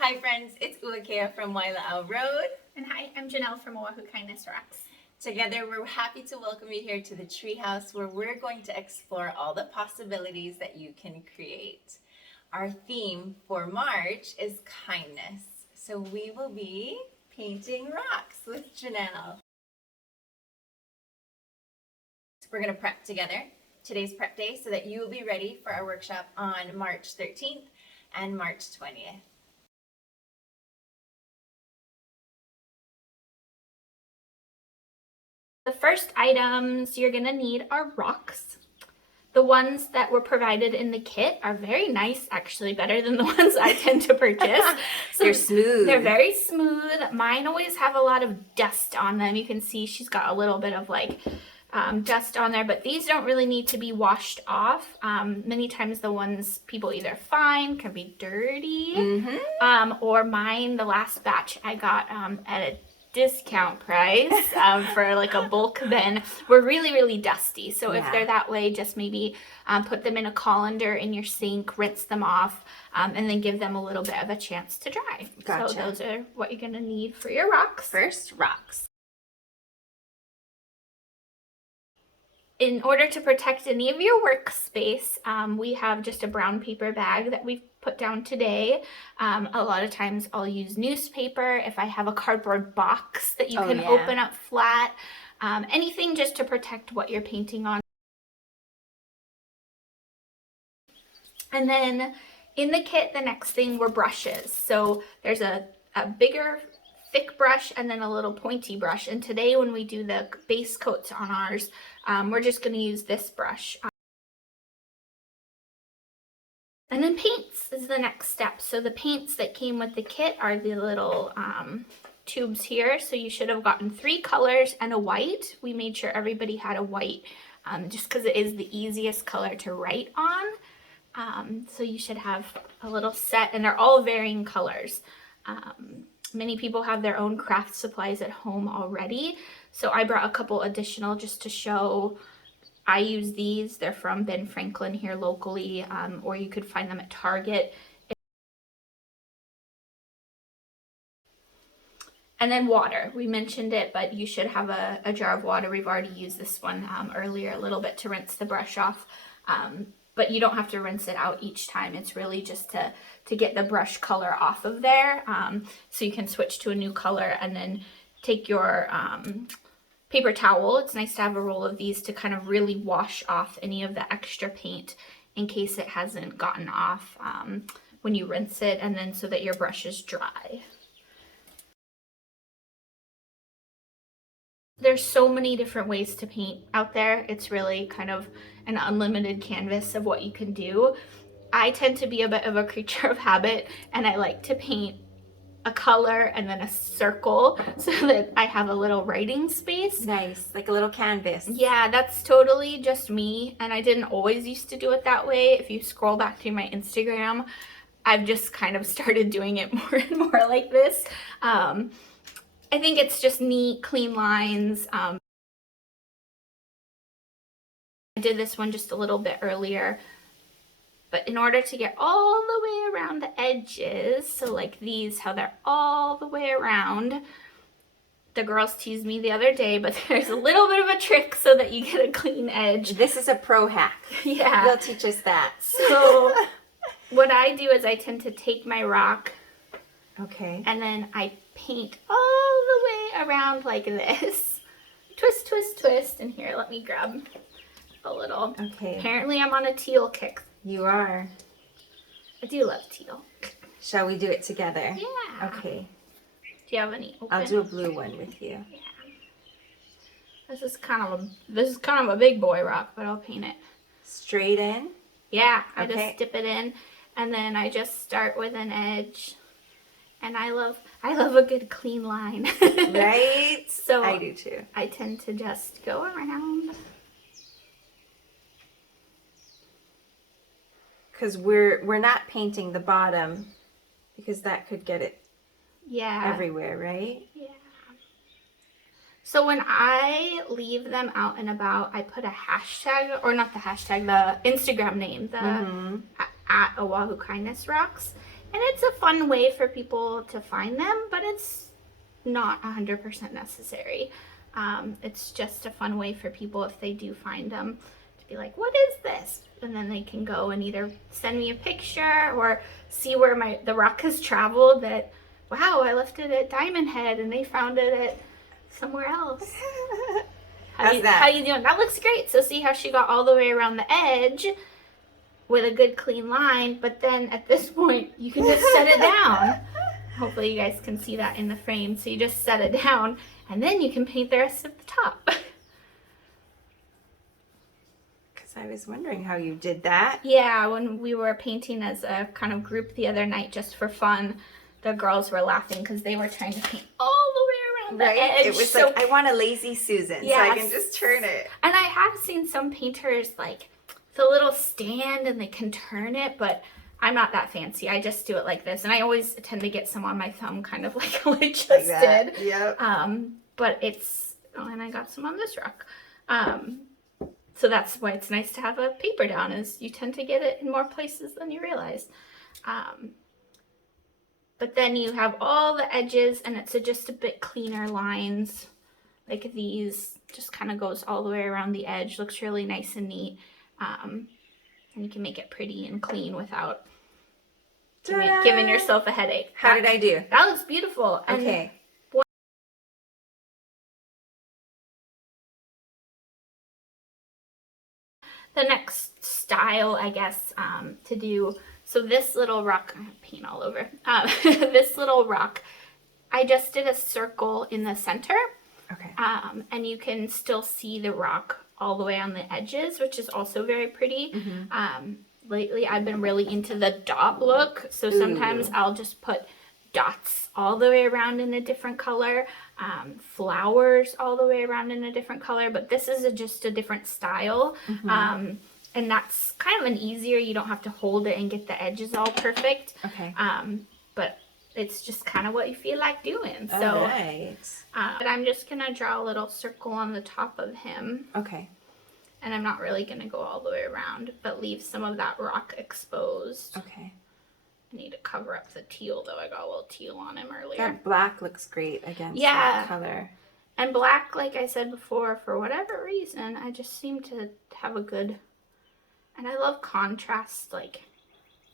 Hi friends, it's Uakea from Waila'au Road. And hi, I'm Janelle from Oahu Kindness Rocks. Together, we're happy to welcome you here to the treehouse where we're going to explore all the possibilities that you can create. Our theme for March is kindness. So we will be painting rocks with Janelle. We're going to prep together. Today's prep day so that you will be ready for our workshop on March 13th and March 20th. The first items you're gonna need are rocks. The ones that were provided in the kit are very nice, actually, better than the ones I tend to purchase. So they're smooth. They're very smooth. Mine always have a lot of dust on them. You can see she's got a little bit of like dust on there, but these don't really need to be washed off. Many times the ones people either find can be dirty, or mine, the last batch I got at a discount price for like a bulk bin, were really dusty. So if they're that way, just maybe put them in a colander in your sink, rinse them off, and then give them a little bit of a chance to dry. Gotcha. So those are what you're gonna need for your rocks. First, rocks. In order to protect any of your workspace, we have just a brown paper bag that we've put down today. A lot of times I'll use newspaper if I have a cardboard box that you can open up flat. Anything just to protect what you're painting on. And then in the kit, the next thing were brushes. So there's a bigger thick brush and then a little pointy brush. And today when we do the base coats on ours, we're just going to use this brush. And then paints is the next step. So the paints that came with the kit are the little tubes here. So you should have gotten 3 colors and a white. We made sure everybody had a white just because it is the easiest color to write on. So you should have a little set, and they're all varying colors. Many people have their own craft supplies at home already. So I brought a couple additional just to show. I use these. They're from Ben Franklin here locally, or you could find them at Target. And then water. We mentioned it, but you should have a jar of water. We've already used this one earlier a little bit to rinse the brush off. But you don't have to rinse it out each time. It's really just to get the brush color off of there. So you can switch to a new color and then take your paper towel. It's nice to have a roll of these to kind of really wash off any of the extra paint in case it hasn't gotten off when you rinse it, and then so that your brush is dry. There's so many different ways to paint out there. It's really kind of an unlimited canvas of what you can do. I tend to be a bit of a creature of habit, and I like to paint a color and then a circle so that I have a little writing space. Nice, like a little canvas. Yeah, that's totally just me, and I didn't always used to do it that way. If you scroll back through my Instagram, I've just kind of started doing it more and more like this. I think it's just neat, clean lines. I did this one just a little bit earlier, but in order to get all the way around the edges, so like these, how they're all the way around, the girls teased me the other day, but there's a little bit of a trick so that you get a clean edge. This is a pro hack. Yeah. They'll teach us that. So what I do is I tend to take my rock, and then I paint all the way around like this. Twist, twist, twist. And here, let me grab a little. Okay. Apparently I'm on a teal kick. You are. I do love teal. Shall we do it together? Yeah. Okay. Do you have any open? I'll do a blue one with you. Yeah. This is kind of a big boy rock, but I'll paint it straight in. Yeah. I just dip it in, and then I just start with an edge. And I love a good clean line. Right? So I do too. I tend to just go around. Because we're not painting the bottom, because that could get it everywhere, right? Yeah. So when I leave them out and about, I put a hashtag, or not the hashtag, the Instagram name, at Oahu Kindness Rocks. And it's a fun way for people to find them, but it's not 100% necessary. It's just a fun way for people, if they do find them, to be like, what is this? And then they can go and either send me a picture or see where the rock has traveled, that, wow, I left it at Diamond Head and they found it at somewhere else. How you doing? That looks great. So see how she got all the way around the edge with a good clean line, but then at this point you can just set it down. Hopefully you guys can see that in the frame. So you just set it down and then you can paint the rest of the top. Because I was wondering how you did that. Yeah, when we were painting as a kind of group the other night just for fun, the girls were laughing because they were trying to paint all the way around the edge. It was so, like, I want a lazy Susan, so I can just turn it. And I have seen some painters, like, the little stand and they can turn it, but I'm not that fancy. I just do it like this, and I always tend to get some on my thumb, kind of like I just did. Yep. But it's, oh, and I got some on this rock. So that's why it's nice to have a paper down, is you tend to get it in more places than you realize. But then you have all the edges, and it's just a bit cleaner lines, like these. Just kind of goes all the way around the edge. Looks really nice and neat. And you can make it pretty and clean without giving yourself a headache. How did I do? That looks beautiful. And okay. The next style, I guess, to do, so this little rock, paint all over, this little rock, I just did a circle in the center. Okay. And you can still see the rock all the way on the edges, which is also very pretty. Mm-hmm. Lately, I've been really into the dot look, so sometimes I'll just put dots all the way around in a different color, flowers all the way around in a different color, but this is just a different style. Mm-hmm. And that's kind of an easier, you don't have to hold it and get the edges all perfect. Okay. But it's just kind of what you feel like doing. So, all right. but I'm just going to draw a little circle on the top of him. Okay. And I'm not really going to go all the way around, but leave some of that rock exposed. Okay. I need to cover up the teal, though. I got a little teal on him earlier. That black looks great against that color. And black, like I said before, for whatever reason, I just seem to have a good... And I love contrast, like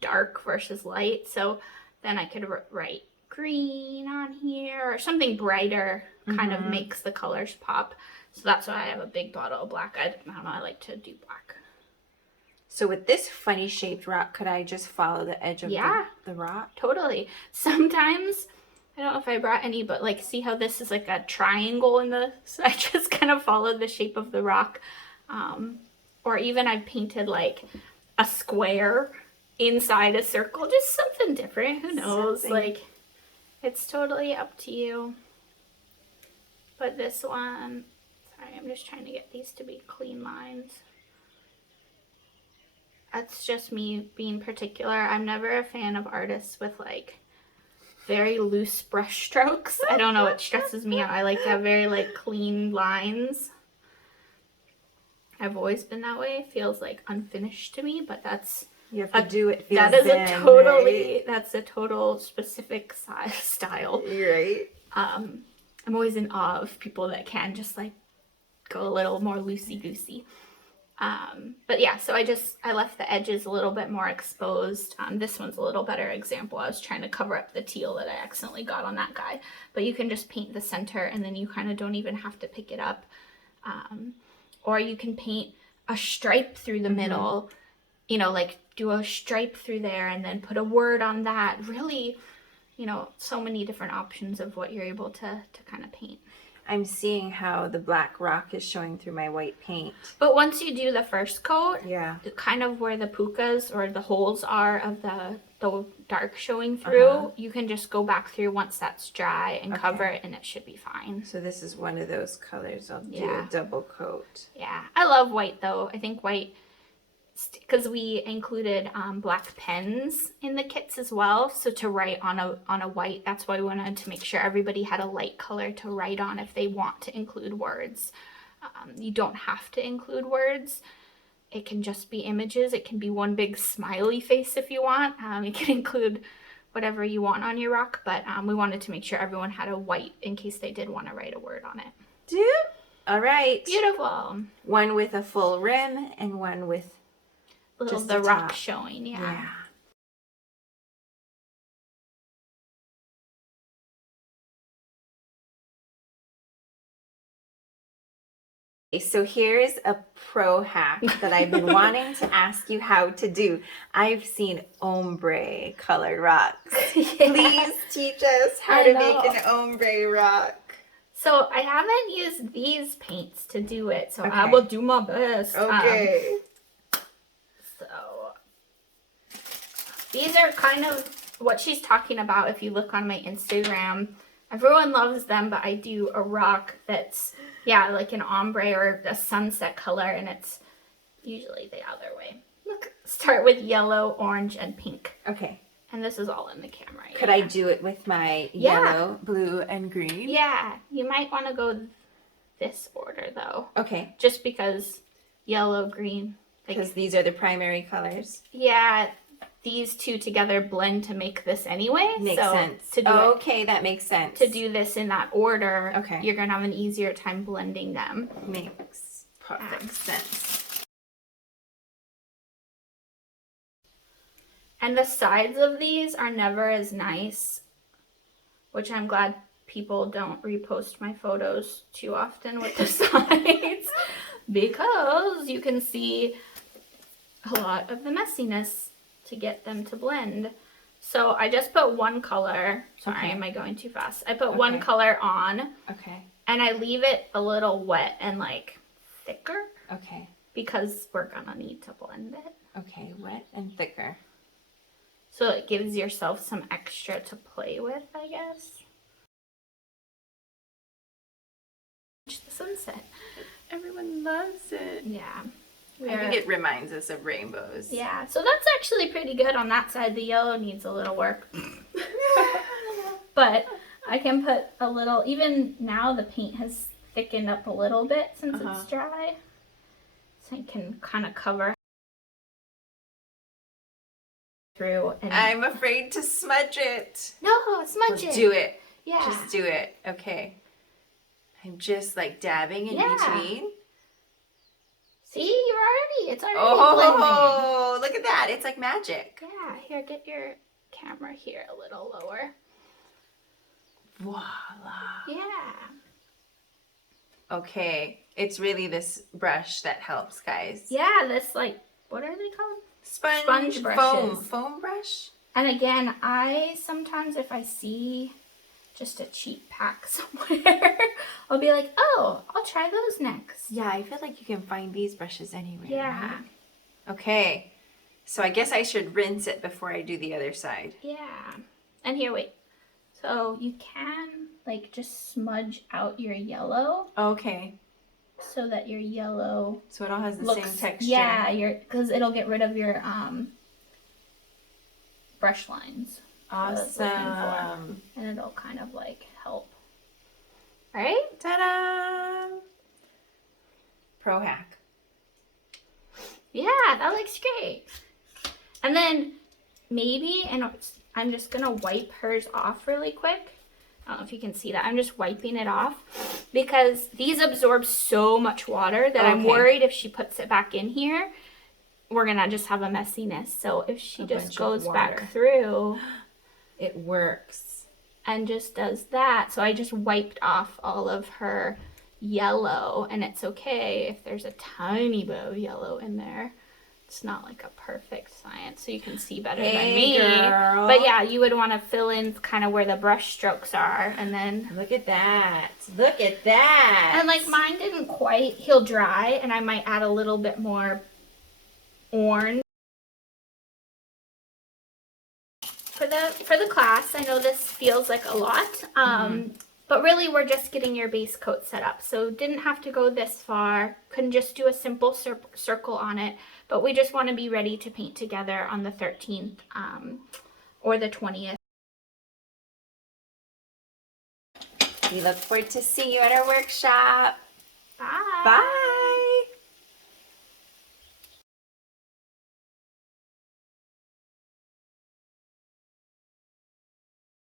dark versus light. So then I could write green on here, or something brighter kind of makes the colors pop. So that's why I have a big bottle of black. I don't know, I like to do black. So with this funny shaped rock, could I just follow the edge of the rock? Totally. Sometimes, I don't know if I brought any, but like, see how this is like a triangle in the, so I just kind of followed the shape of the rock. Or even I've painted like a square inside a circle, just something different. Who knows? Like, it's totally up to you. But this one, sorry, I'm just trying to get these to be clean lines. That's just me being particular. I'm never a fan of artists with like very loose brush strokes. I don't know, it stresses me out. I like to have very like clean lines. I've always been that way. It feels like unfinished to me, but that's... You have to do it. That is a totally... Right? That's a total specific style. You're right. I'm always in awe of people that can just like go a little more loosey-goosey. But yeah, so I left the edges a little bit more exposed. This one's a little better example. I was trying to cover up the teal that I accidentally got on that guy. But you can just paint the center and then you kind of don't even have to pick it up. Or you can paint a stripe through the middle, you know, like do a stripe through there and then put a word on that. Really, you know, so many different options of what you're able to kind of paint. I'm seeing how the black rock is showing through my white paint. But once you do the first coat, kind of where the pukas or the holes are of the dark showing through, you can just go back through once that's dry and cover it and it should be fine. So this is one of those colors. I'll do a double coat. Yeah, I love white though. I think white, because we included black pens in the kits as well, so to write on a white, that's why we wanted to make sure everybody had a light color to write on if they want to include words. You don't have to include words. It can just be images. It can be one big smiley face if you want. You can include whatever you want on your rock, but we wanted to make sure everyone had a white in case they did want to write a word on it. All right. Beautiful. One with a full rim and one with just The rock top showing, Yeah. So here's a pro hack that I've been wanting to ask you how to do. I've seen ombre colored rocks. Yeah. Please teach us how to make an ombre rock. So I haven't used these paints to do it, so I Okay. will do my best. Okay. So these are kind of what she's talking about. If you look on my Instagram, everyone loves them, but I do a rock that's, yeah, like an ombre or a sunset color, and it's usually the other way. Look, start with yellow, orange, and pink. Okay. And this is all in the camera. Could I do it with my yellow, blue, and green? Yeah, you might want to go this order though. Okay. Just because yellow, green. Because these are the primary colors. Yeah, these two together blend to make this anyway. Makes sense. To do okay, that makes sense. To do this in that order, okay, you're gonna have an easier time blending them. Makes perfect sense. And the sides of these are never as nice, which I'm glad people don't repost my photos too often with the sides, because you can see a lot of the messiness to get them to blend. So I just put one color. Sorry, am I going too fast? I put one color on. Okay. And I leave it a little wet and like thicker. Okay. Because we're gonna need to blend it. Okay, wet and thicker. So it gives yourself some extra to play with, I guess. The sunset. Everyone loves it. Yeah. I think it reminds us of rainbows. Yeah, so that's actually pretty good on that side. The yellow needs a little work. But I can put a little, even now the paint has thickened up a little bit since it's dry. So I can kind of cover through. And I'm afraid to smudge it. No, smudge it. Do it. Yeah. Just do it. Okay. I'm just like dabbing in between. See, it's already blending. Oh, look at that. It's like magic. Yeah, here, get your camera here a little lower. Voila. Yeah. Okay, it's really this brush that helps, guys. Yeah, this like, what are they called? Sponge brushes. Foam brush? And again, I sometimes, if I see just a cheap pack somewhere, I'll be like, oh, I'll try those next. Yeah, I feel like you can find these brushes anywhere. Yeah. Right? Okay, so I guess I should rinse it before I do the other side. Yeah. And here, wait. So you can like just smudge out your yellow. Okay. So that your yellow so it all has the same texture. Yeah, because it'll get rid of your brush lines. Awesome. And it'll kind of like help. Right? Ta-da! Pro hack. Yeah, that looks great. And then maybe, and I'm just gonna wipe hers off really quick. I don't know if you can see that. I'm just wiping it off because these absorb so much water that I'm worried if she puts it back in here, we're gonna just have a messiness. So if she just goes back through, it works. And just does that. So I just wiped off all of her yellow, and it's okay if there's a tiny bit of yellow in there. It's not like a perfect science, so you can see better than me. Girl. But yeah, you would want to fill in kind of where the brush strokes are, and then look at that. Look at that. And like mine didn't quite, he'll dry, and I might add a little bit more orange. For the class, I know this feels like a lot, but really we're just getting your base coat set up. So didn't have to go this far, couldn't just do a simple circle on it, but we just want to be ready to paint together on the 13th or the 20th. We look forward to seeing you at our workshop. Bye. Bye.